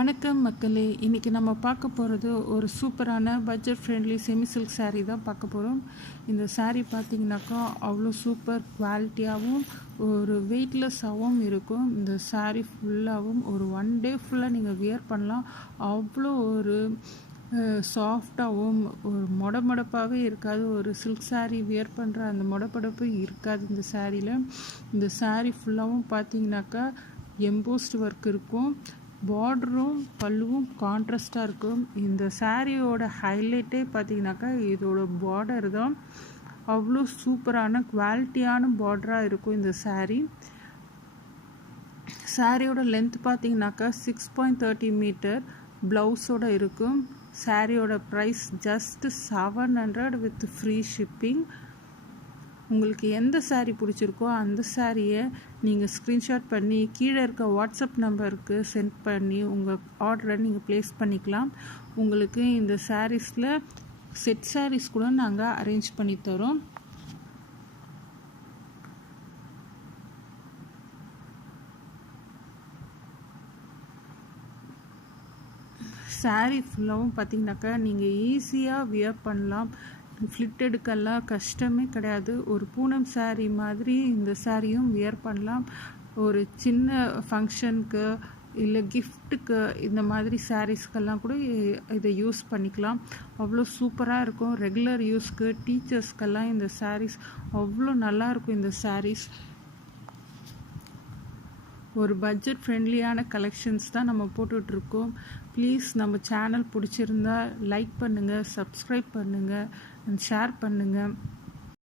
வணக்கம் மக்களே, இன்றைக்கி நம்ம பார்க்க போகிறது ஒரு சூப்பரான budget friendly semi silk saree தான் பார்க்க போகிறோம். இந்த saree பார்த்திங்கனாக்கா அவ்வளோ சூப்பர் குவாலிட்டியாகவும் ஒரு வெயிட்லெஸ்ஸாகவும் இருக்கும். இந்த saree ஃபுல்லாகவும் ஒரு 1 day ஃபுல்லாக நீங்கள் வியர் பண்ணலாம். அவ்வளோ ஒரு சாஃப்டாகவும் ஒரு மொடமொடப்பாகவே இருக்காது. ஒரு சில்க் saree வியர் பண்ணுற அந்த மொடப்பொடப்பு இருக்காது இந்த சாரியில். இந்த saree ஃபுல்லாகவும் பார்த்திங்கனாக்கா எம்போஸ்ட் ஒர்க் இருக்கும். பார்டரும் பல்லுவும் கான்ட்ராஸ்டாக இருக்கும். இந்த சாரியோட ஹைலைட்டே பார்த்தீங்கன்னாக்கா இதோட பார்டர் தான். அவ்வளோ சூப்பரான குவாலிட்டியான பார்டராக இருக்கும் இந்த சாரியோட லென்த் பார்த்தீங்கன்னாக்கா 6.30 மீட்டர் ப்ளவுஸோடு இருக்கும். சாரியோட price just 700 with free shipping. உங்களுக்கு எந்த saree பிடிச்சிருக்கோ அந்த சாரியை நீங்கள் ஸ்க்ரீன்ஷாட் பண்ணி கீழே இருக்க வாட்ஸ்அப் நம்பருக்கு சென்ட் பண்ணி உங்கள் ஆர்டரை நீங்கள் ப்ளேஸ் பண்ணிக்கலாம். உங்களுக்கு இந்த சாரீஸில் செட் sarees கூட நாங்கள் அரேஞ்ச் பண்ணி தரோம். saree ஃபுல்லாகவும் பார்த்தீங்கன்னாக்கா நீங்கள் ஈஸியாக வியர் பண்ணலாம். ஃப்ளிட் எடுக்கலாம் கஷ்டமே கிடையாது. ஒரு பூனம் saree மாதிரி இந்த சாரியும் வியர் பண்ணலாம். ஒரு சின்ன ஃபங்க்ஷனுக்கு இல்லை கிஃப்ட்டுக்கு இந்த மாதிரி சாரீஸ்க்கெல்லாம் கூட இதை யூஸ் பண்ணிக்கலாம். அவ்வளோ சூப்பராக இருக்கும். ரெகுலர் யூஸ்க்கு டீச்சர்ஸ்க்கெல்லாம் இந்த sarees அவ்வளோ நல்லாயிருக்கும். இந்த sarees ஒரு பட்ஜெட் ஃப்ரெண்ட்லியான கலெக்ஷன்ஸ் தான் நம்ம போட்டுட்ருக்கோம். ப்ளீஸ் நம்ம சேனல் பிடிச்சிருந்தா லைக் பண்ணுங்கள், சப்ஸ்கிரைப் பண்ணுங்கள் அண்ட் ஷேர் பண்ணுங்கள்.